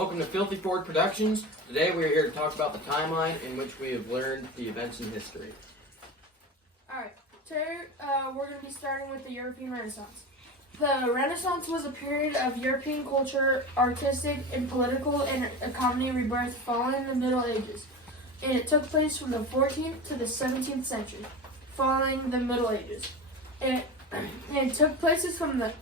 Welcome to Filthy Ford Productions. Today we are here to talk about the timeline in which we have learned the events in history. Alright, today we're going to be starting with the European Renaissance. The Renaissance was a period of European culture, artistic and political and economic rebirth following the Middle Ages. And it took place from the 14th to the 17th century, following the Middle Ages. And it took places from the...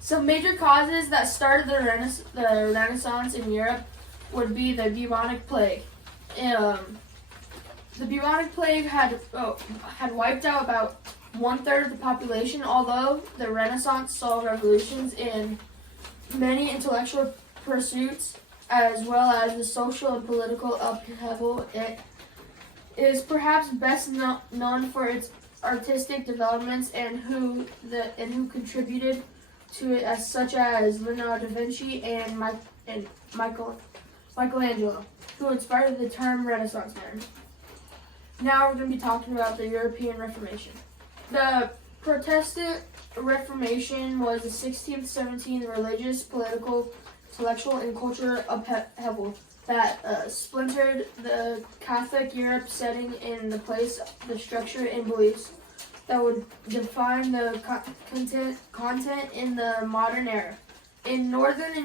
Some major causes that started the Renaissance in Europe would be the bubonic plague. The bubonic plague had wiped out about 1/3 of the population, although the Renaissance saw revolutions in many intellectual pursuits as well as the social and political upheaval. It is perhaps best known for its artistic developments and who contributed to it, as such as Leonardo da Vinci and Michelangelo, who inspired the term Renaissance man. Now we're going to be talking about the European Reformation. The Protestant Reformation was the 16th, 17th religious, political, intellectual, and cultural upheaval that splintered the Catholic Europe, setting in the place the structure and beliefs that would define the content in the modern era. In Northern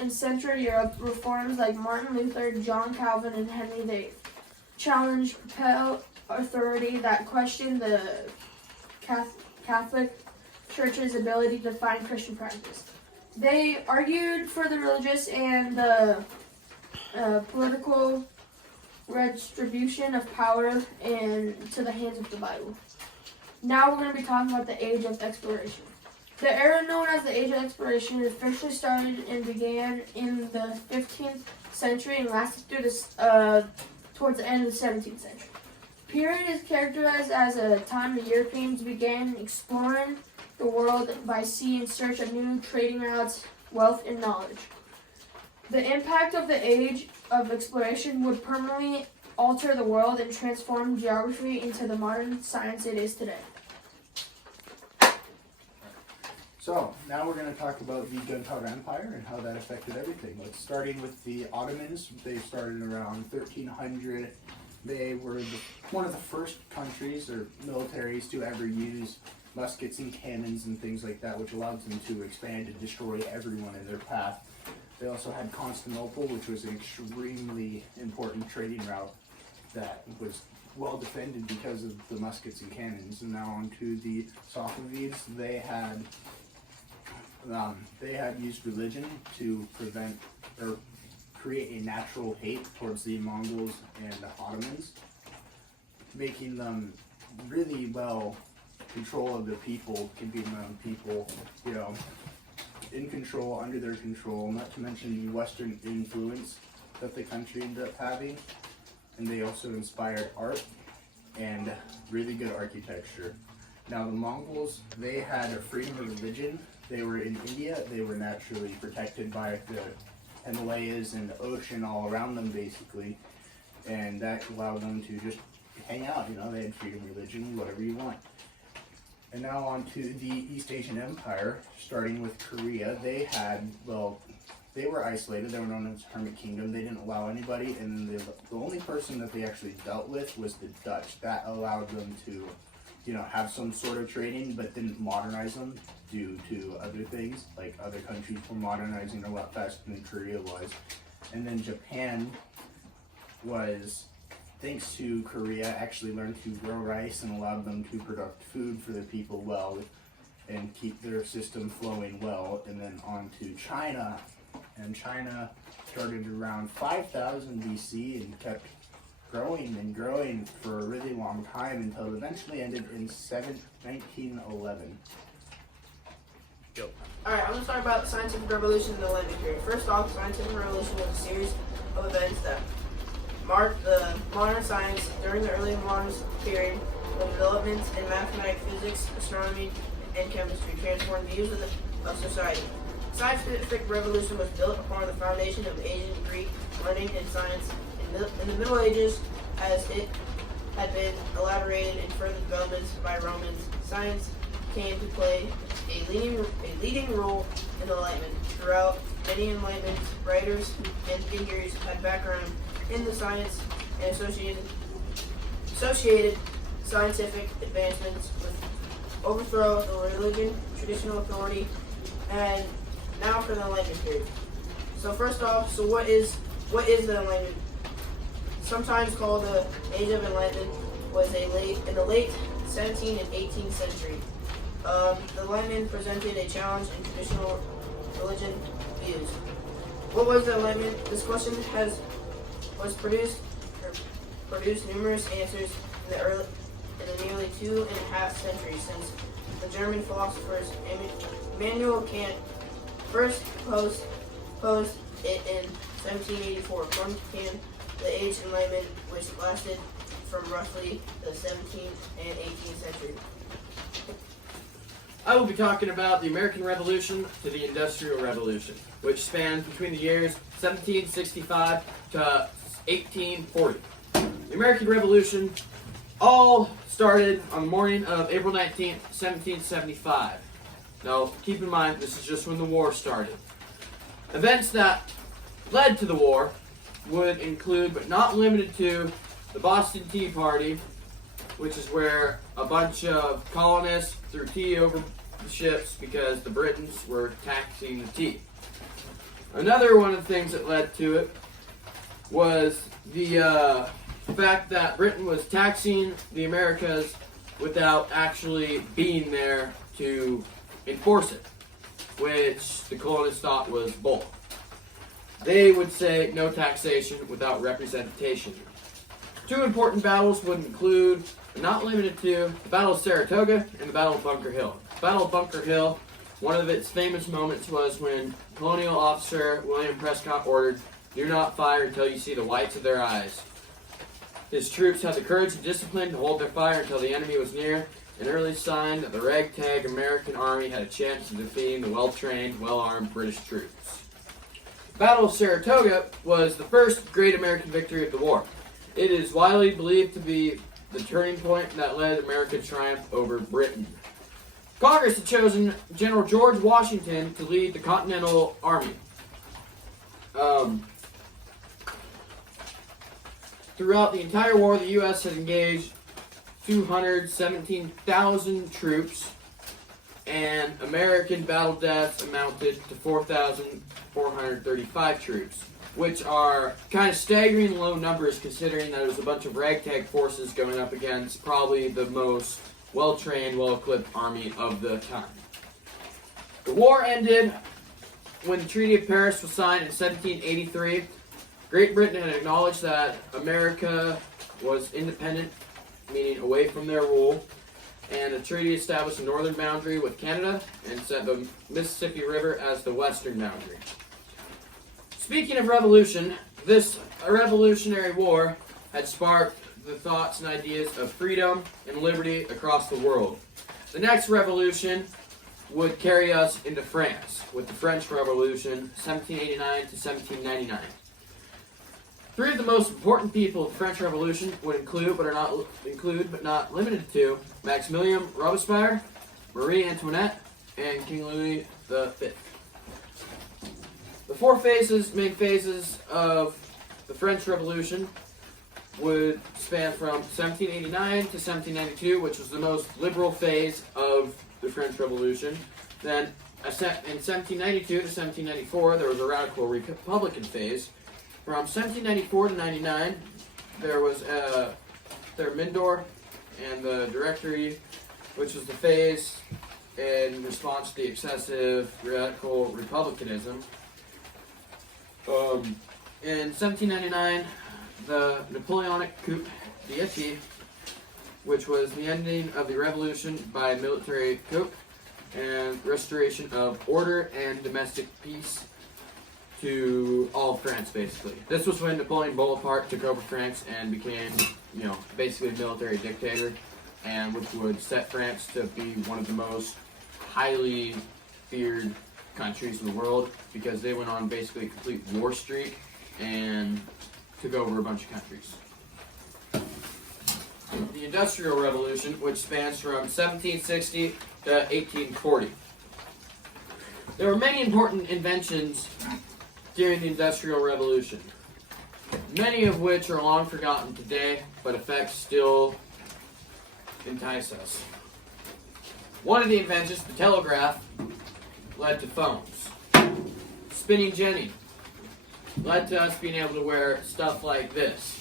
and Central Europe, reforms like Martin Luther, John Calvin, and Henry VIII challenged papal authority that questioned the Catholic Church's ability to define Christian practice. They argued for the religious and the political redistribution of power into the hands of the Bible. Now we're going to be talking about the Age of Exploration. The era known as the Age of Exploration officially started and began in the 15th century and lasted through towards the end of the 17th century. The period is characterized as a time the Europeans began exploring the world by sea in search of new trading routes, wealth, and knowledge. The impact of the Age of Exploration would permanently alter the world and transform geography into the modern science it is today. So, now we're going to talk about the Gunpowder Empire and how that affected everything. Starting with the Ottomans, they started around 1300. They were one of the first countries or militaries to ever use muskets and cannons and things like that, which allowed them to expand and destroy everyone in their path. They also had Constantinople, which was an extremely important trading route that was well defended because of the muskets and cannons. And now on to the Safavids. They had used religion to prevent or create a natural hate towards the Mongols and the Ottomans, making them really well control of the people, keeping them people, in control, under their control, not to mention the Western influence that the country ended up having. And they also inspired art and really good architecture. Now the Mongols, they had a freedom of religion. They were in India. They were naturally protected by the Himalayas and the ocean all around them, basically. And that allowed them to just hang out, they had freedom of religion, whatever you want. And now on to the East Asian Empire, starting with Korea. They were isolated. They were known as Hermit Kingdom. They didn't allow anybody, and the only person that they actually dealt with was the Dutch. That allowed them to, have some sort of trading, but didn't modernize them due to other things, like other countries were modernizing a lot faster than Korea was. And then Japan was, thanks to Korea, actually learned to grow rice and allowed them to produce food for the people well and keep their system flowing well. And then on to China. And China started around 5000 BC and kept growing and growing for a really long time until it eventually ended in 1911. Go. Alright, I'm going to talk about the scientific revolution in the Atlantic period. First off, the scientific revolution was a series of events that marked the modern science. During the early modern period, the developments in mathematics, physics, astronomy, and chemistry transformed views of society. The scientific revolution was built upon the foundation of ancient Greek learning and science in the Middle Ages, as it had been elaborated in further developments by Romans. Science came to play a leading role in the Enlightenment. Throughout, many Enlightenment writers and thinkers had background in the science and associated scientific advancements with overthrow of the religion, traditional authority, and now for the Enlightenment period. So first off, what is the Enlightenment? Sometimes called the Age of Enlightenment, was in the late 17th and 18th century. The Enlightenment presented a challenge in traditional religion views. What was the Enlightenment? This question produced numerous answers in the nearly 2.5 centuries since the German philosophers Immanuel Kant first posed it in 1784. According to Kant, the Age of Enlightenment, which lasted from roughly the 17th and 18th century. I will be talking about the American Revolution to the Industrial Revolution, which spanned between the years 1765 to 1840. The American Revolution all started on the morning of April 19th, 1775. Now, keep in mind, this is just when the war started. Events that led to the war would include, but not limited to, the Boston Tea Party, which is where a bunch of colonists threw tea over the ships because the Britons were taxing the tea. Another one of the things that led to it was the fact that Britain was taxing the Americas without actually being there to enforce it, which the colonists thought was bull. They would say no taxation without representation. Two important battles would include, but not limited to, the Battle of Saratoga and the Battle of Bunker Hill. The Battle of Bunker Hill, one of its famous moments was when colonial officer William Prescott ordered, "Do not fire until you see the whites of their eyes." His troops had the courage and discipline to hold their fire until the enemy was near, an early sign that the ragtag American army had a chance of defeating the well-trained, well-armed British troops. The Battle of Saratoga was the first great American victory of the war. It is widely believed to be the turning point that led America's triumph over Britain. Congress had chosen General George Washington to lead the Continental Army. Throughout the entire war, the U.S. had engaged 217,000 troops, and American battle deaths amounted to 4,435 troops, which are kind of staggering low numbers considering that it was a bunch of ragtag forces going up against probably the most well-trained, well-equipped army of the time. The war ended when the Treaty of Paris was signed in 1783. Great Britain had acknowledged that America was independent, meaning away from their rule, and the treaty established a northern boundary with Canada and set the Mississippi River as the western boundary. Speaking of revolution, this Revolutionary War had sparked the thoughts and ideas of freedom and liberty across the world. The next revolution would carry us into France with the French Revolution, 1789 to 1799. Three of the most important people of the French Revolution would include, but not limited to, Maximilien Robespierre, Marie Antoinette, and King Louis V. The four main phases of the French Revolution would span from 1789 to 1792, which was the most liberal phase of the French Revolution. Then, in 1792 to 1794, there was a radical Republican phase. From 1794 to 99, there was Thermidor and the Directory, which was the phase in response to the excessive radical republicanism. In 1799, the Napoleonic coup d'etat, which was the ending of the revolution by military coup and restoration of order and domestic peace to all of France, basically. This was when Napoleon Bonaparte took over France and became, basically a military dictator, and which would set France to be one of the most highly feared countries in the world because they went on basically a complete war streak and took over a bunch of countries. The Industrial Revolution, which spans from 1760 to 1840. There were many important inventions during the Industrial Revolution, many of which are long forgotten today, but effects still entice us. One of the inventions, the telegraph, led to phones. Spinning jenny led to us being able to wear stuff like this,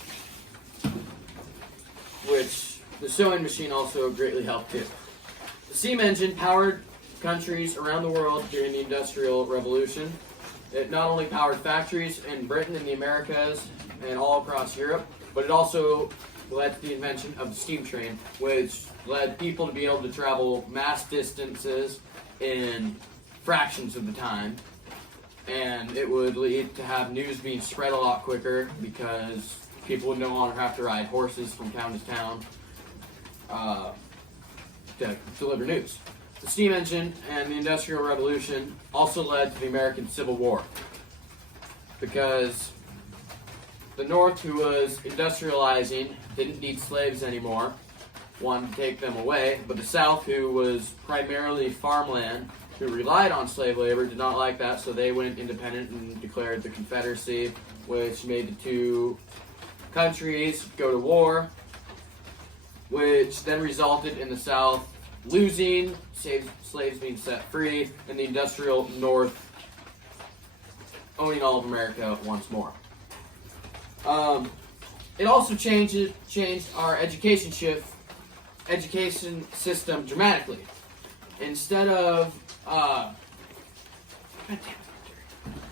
which the sewing machine also greatly helped too. The steam engine powered countries around the world during the Industrial Revolution. It not only powered factories in Britain and the Americas and all across Europe, but it also led to the invention of the steam train, which led people to be able to travel mass distances in fractions of the time. And it would lead to have news being spread a lot quicker because people would no longer have to ride horses from town to town to deliver news. The steam engine and the Industrial Revolution also led to the American Civil War because the North, who was industrializing, didn't need slaves anymore, wanted to take them away, but the South, who was primarily farmland, who relied on slave labor, did not like that, so they went independent and declared the Confederacy, which made the two countries go to war, which then resulted in the South losing, slaves being set free, and the industrial North owning all of America once more. It also changed our education system dramatically. Instead of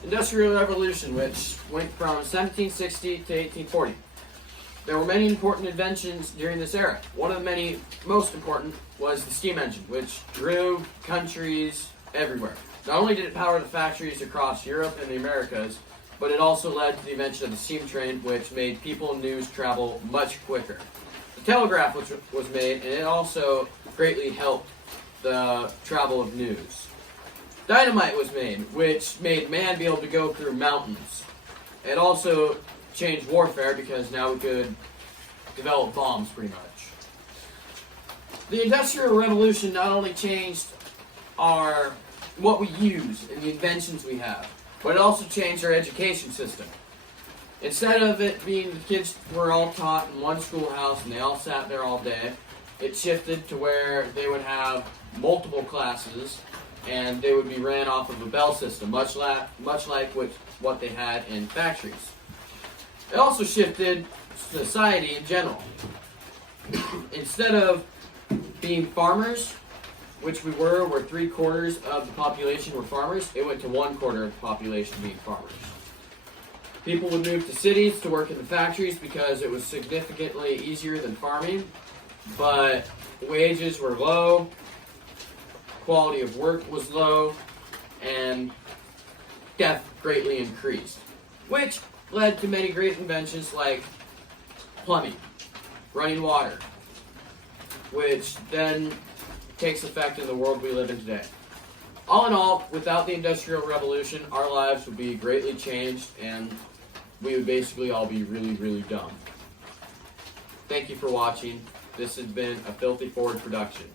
Industrial Revolution, which went from 1760 to 1840. There were many important inventions during this era. One of the many most important was the steam engine, which drove countries everywhere. Not only did it power the factories across Europe and the Americas, but it also led to the invention of the steam train, which made people and news travel much quicker. The telegraph was made, and it also greatly helped the travel of news. Dynamite was made, which made man be able to go through mountains. It also changed warfare because now we could develop bombs pretty much. The Industrial Revolution not only changed what we use and the inventions we have, but it also changed our education system. Instead of it being the kids were all taught in one schoolhouse and they all sat there all day, it shifted to where they would have multiple classes and they would be ran off of a bell system, much like what they had in factories. It also shifted society in general. Instead of being farmers, which we were, where 3/4 of the population were farmers, it went to 1/4 of the population being farmers. People would move to cities to work in the factories because it was significantly easier than farming, but wages were low, quality of work was low, and death greatly increased, which led to many great inventions like plumbing, running water, which then takes effect in the world we live in today. All in all, without the Industrial Revolution, our lives would be greatly changed and we would basically all be really, really dumb. Thank you for watching. This has been a Filthy Forward production.